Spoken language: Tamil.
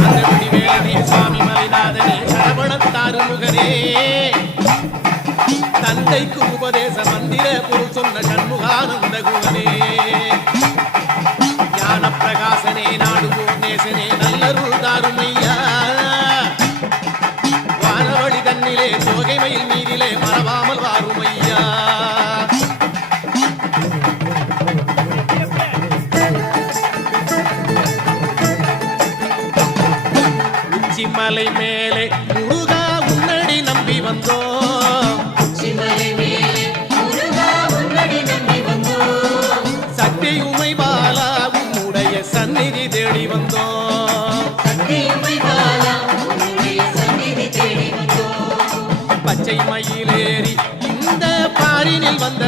சுவாமி மலைநாதனே சரவணத்தாறு முகனே தந்தைக்கு உபதேச மந்திர பொருள் சொன்ன சண்முகானந்த குகனே ஞான பிரகாசனே நாடு பூர்ணேசனே நல்லருள் தாருமையா வானவழி தன்னிலே தோகைமையில் நீரிலே மறவாமல் வாருமையா மலை மேலே முருகா உன்னடி நம்பி வந்தோம் சக்தி உமை பாலா உன்னுடைய சந்நிதி தேடி வந்தோம் பச்சை மயிலேறி இந்த பாரினில் வந்த